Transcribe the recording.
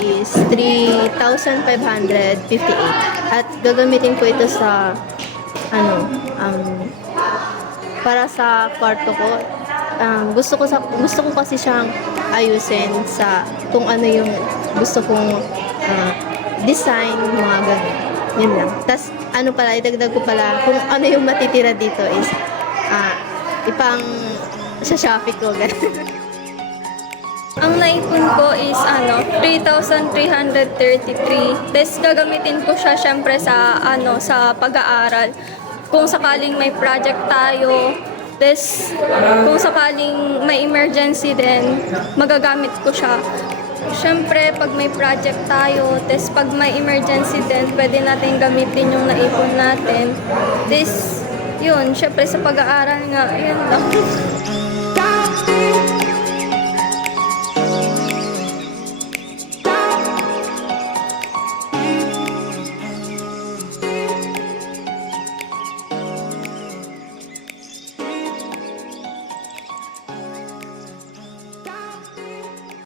is 3,558 at gagamitin ko ito sa para sa kwarto ko. Gusto ko kasi siyang ayusin sa kung ano yung gusto kong design, mga ganun. Yun lang. Tas idagdag ko pala kung ano yung matitira dito is ipang sa Shopee ko, ganun. Ang naipon ko is 3,333. Tapos gagamitin ko siya syempre sa sa pag-aaral. Kung sakaling may project tayo, tapos kung sakaling may emergency din, magagamit ko siya. Syempre, pag may project tayo, tapos pag may emergency din, pwede natin gamitin yung naipon natin. Tapos, yun, syempre sa pag-aaral nga, yun lang.